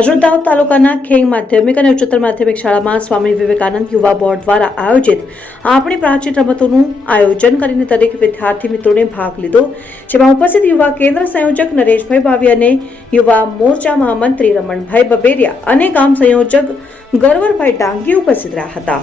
આજરોજ દાહોદ તાલુકાના ખેંગ માધ્યમિક અને ઉચ્ચતર માધ્યમિક શાળામાં સ્વામી વિવેકાનંદ યુવા બોર્ડ દ્વારા આયોજિત આપણી પ્રાચીન રમતોનું આયોજન કરીને દરેક વિદ્યાર્થી મિત્રોને ભાગ લીધો, જેમાં ઉપસ્થિત યુવા કેન્દ્ર સંયોજક નરેશભાઈ બાવી અને યુવા મોરચા મહામંત્રી રમણભાઈ બબેરિયા અને ગામ સંયોજક ગરવરભાઈ ડાંગી ઉપસ્થિત રહ્યા હતા।